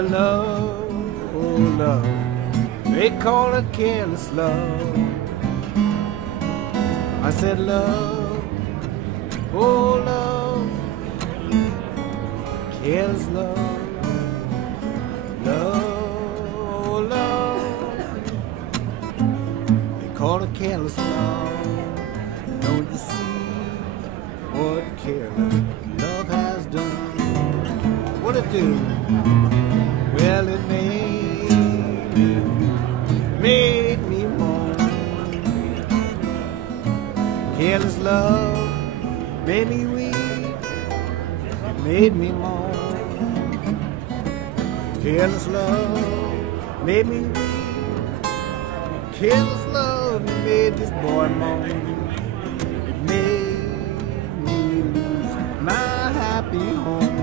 Well, love, oh love, they call it careless love. I said love, oh love, careless love. Love, oh love, they call it careless love. Don't you see what careless love has done? What it do? Well, it made me moan. Careless love made me weep. It made me moan. Careless love made me weep. Careless love made this boy moan. It made me lose my happy home.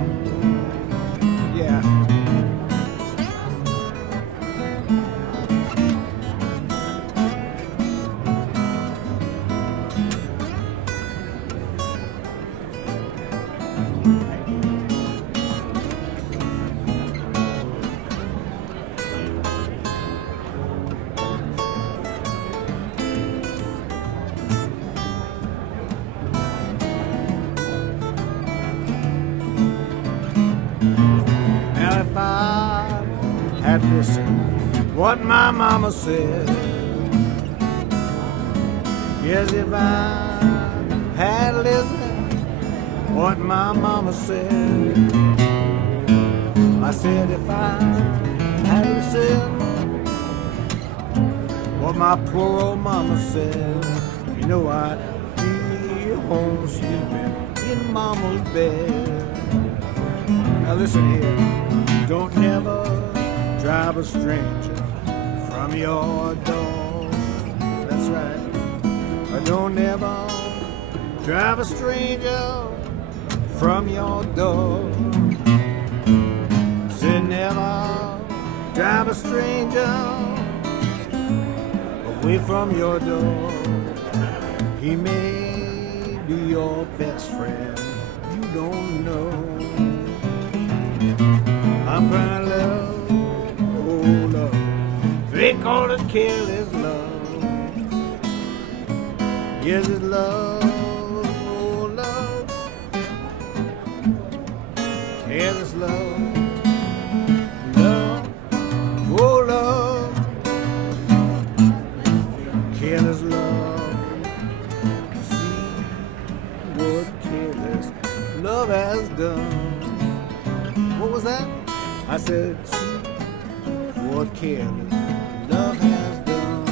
Yeah. Listen what my mama said. Yes, if I had listened what my mama said, I said if I had listened what my poor old mama said, you know I'd be home sleeping in mama's bed. Now listen here, don't never drive a stranger from your door. That's right. I don't ever drive a stranger from your door. Say never drive a stranger away from your door. He may be your best friend. You don't know. I'm crying love. They call it careless love. Yes, it's love, oh love, careless love. Love, oh love, careless love. See what careless love has done. What was that? I said, see what careless love has done.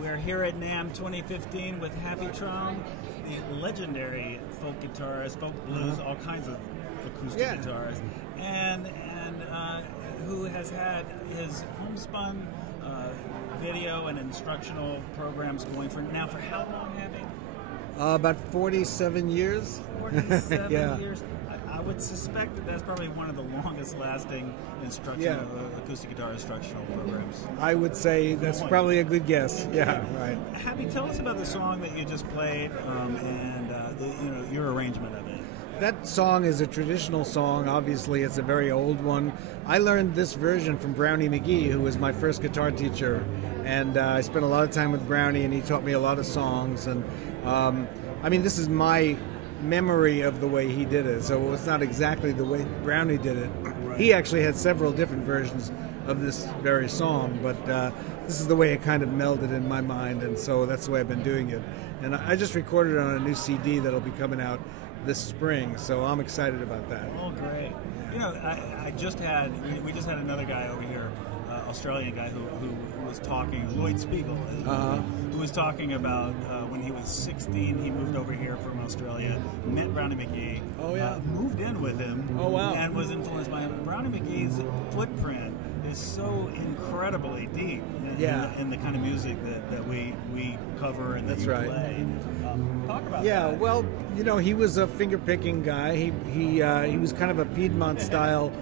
We're here at NAMM 2015 with Happy Traum, the legendary folk guitarist, folk blues, all kinds of acoustic guitars, and who has had his homespun video and instructional programs going for how long, Happy? About 47 years. 47 years. I would suspect that that's probably one of the longest lasting instructional acoustic guitar instructional programs. I would say that's probably a good guess. Yeah, right. Happy, tell us about the song that you just played and your arrangement of it. That song is a traditional song. Obviously, it's a very old one. I learned this version from Brownie McGhee, who was my first guitar teacher, and I spent a lot of time with Brownie, and he taught me a lot of songs. And I mean, this is my memory of the way he did it, so it's not exactly the way Brownie did it. Right. He actually had several different versions of this very song, but this is the way it kind of melded in my mind, and so that's the way I've been doing it. And I just recorded it on a new CD that'll be coming out this spring, so I'm excited about that. Oh, great. You know, we just had another guy over here, Australian guy who was talking, Lloyd Spiegel, who was talking about when he was 16, he moved over here from Australia, met Brownie McGhee, moved in with him, and was influenced by him. Brownie McGhee's footprint is so incredibly deep in the kind of music that we cover and that you play. Talk about that. Well, you know, he was a finger-picking guy. He was kind of a Piedmont style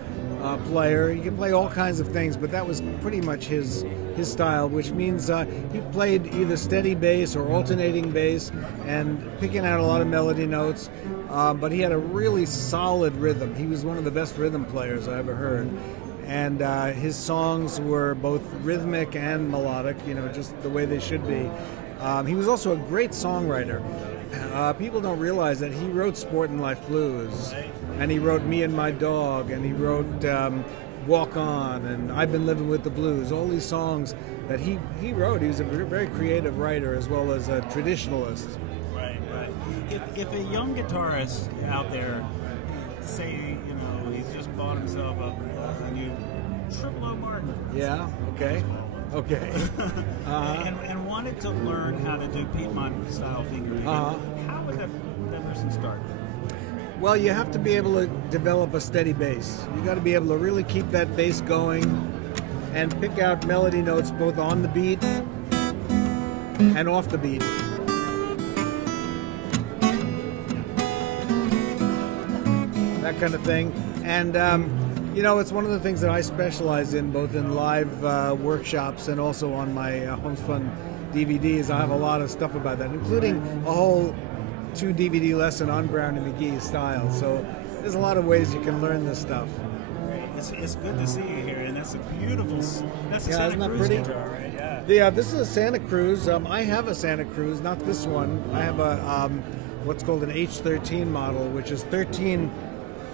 player. He could play all kinds of things, but that was pretty much his style, which means he played either steady bass or alternating bass and picking out a lot of melody notes, but he had a really solid rhythm. He was one of the best rhythm players I ever heard, and his songs were both rhythmic and melodic, you know, just the way they should be. He was also a great songwriter. People don't realize that he wrote Sport and Life Blues, and he wrote Me and My Dog, and he wrote Walk On, and I've Been Living with the Blues. All these songs that he wrote. He was a very creative writer as well as a traditionalist. Right, right. If a young guitarist out there, say, you know, he's just bought himself a new Triple O Martin. Yeah, okay. Okay. and wanted to learn how to do Piedmont style fingerpicking. How would that person start? Well, you have to be able to develop a steady bass. You got to be able to really keep that bass going and pick out melody notes both on the beat and off the beat. That kind of thing. And you know, it's one of the things that I specialize in, both in live workshops and also on my Homespun DVDs. I have a lot of stuff about that, including a whole 2 DVD lesson on Brownie McGhee style. So there's a lot of ways you can learn this stuff. It's good to see you here, and that's a beautiful. That's a Santa Santa Cruz pretty? guitar, right? Yeah. This is a Santa Cruz. I have a Santa Cruz, not this one. I have a what's called an H13 model, which is 13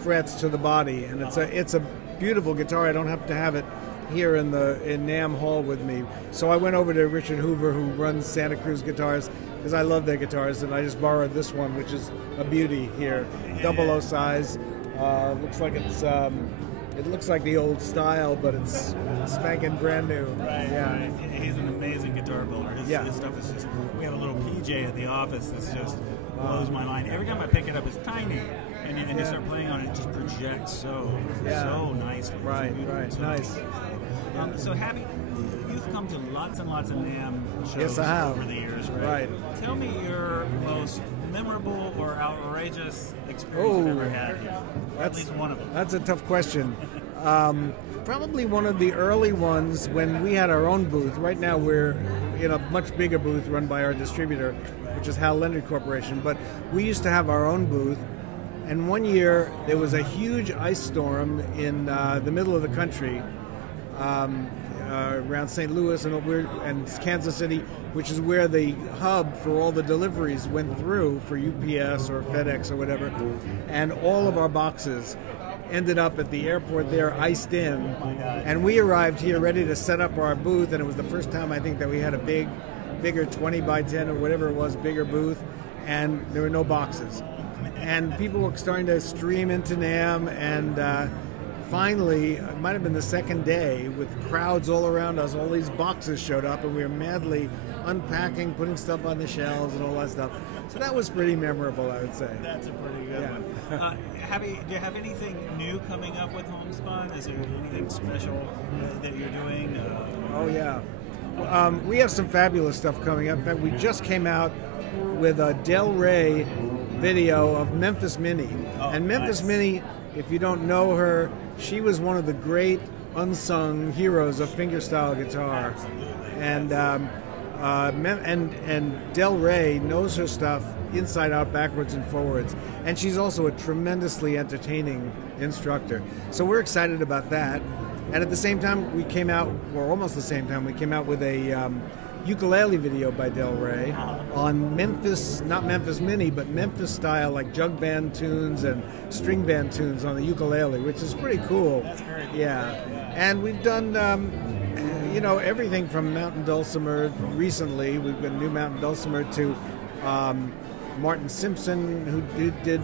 frets to the body, and it's a beautiful guitar. I don't have to have it here in NAMM Hall with me, so I went over to Richard Hoover, who runs Santa Cruz guitars, because I love their guitars, and I just borrowed this one, which is a beauty here, 00 size. Looks like it looks like the old style, but it's spanking brand new. Right, yeah. Right. He's an amazing guitar builder. His stuff is just. We have a little PJ at the office that's just blows my mind. Every time I pick it up, it's tiny. And you start playing on it, it just projects so nicely. Right, right, nice. So Happy, you've come to lots and lots of NAMM shows Yes, I have. over the years, right? Tell me your most memorable or outrageous experience you've ever had here. Or at least one of them. That's a tough question. Probably one of the early ones when we had our own booth. Right now we're in a much bigger booth run by our distributor, which is Hal Leonard Corporation. But we used to have our own booth. And one year, there was a huge ice storm in the middle of the country, around St. Louis and Kansas City, which is where the hub for all the deliveries went through for UPS or FedEx or whatever. And all of our boxes ended up at the airport there, iced in. And we arrived here ready to set up our booth, and it was the first time, I think, that we had a bigger 20 by 10 or whatever it was, bigger booth, and there were no boxes. And people were starting to stream into NAMM, and finally, it might have been the second day, with crowds all around us, all these boxes showed up, and we were madly unpacking, putting stuff on the shelves and all that stuff. So that was pretty memorable, I would say. That's a pretty good one. Do you have anything new coming up with Homespun? Is there anything special that you're doing? Oh, yeah. We have some fabulous stuff coming up. In fact, we just came out with a Del Rey video of Memphis Minnie. And Memphis Minnie, if you don't know her, she was one of the great unsung heroes of fingerstyle guitar. And Del Rey knows her stuff inside out, backwards and forwards. And she's also a tremendously entertaining instructor. So we're excited about that. And at the same time, we came out, or almost the same time, we came out with a ukulele video by Del Rey on Memphis, not Memphis Minnie, but Memphis style, like jug band tunes and string band tunes on the ukulele, which is pretty cool. That's very cool. Yeah. And we've done, you know, everything from Mountain Dulcimer recently. We've got new Mountain Dulcimer to Martin Simpson, who did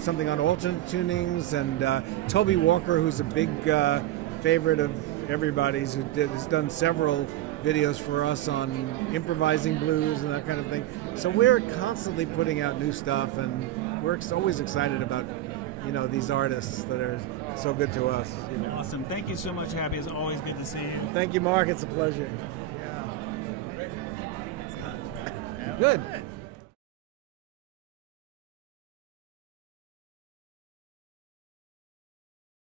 something on alternate tunings, and Toby Walker, who's a big favorite of everybody's, has done several videos for us on improvising blues and that kind of thing. So we're constantly putting out new stuff, and we're always excited about, you know, these artists that are so good to us. You know. Awesome. Thank you so much, Happy. It's always good to see you. Thank you, Mark. It's a pleasure. Good.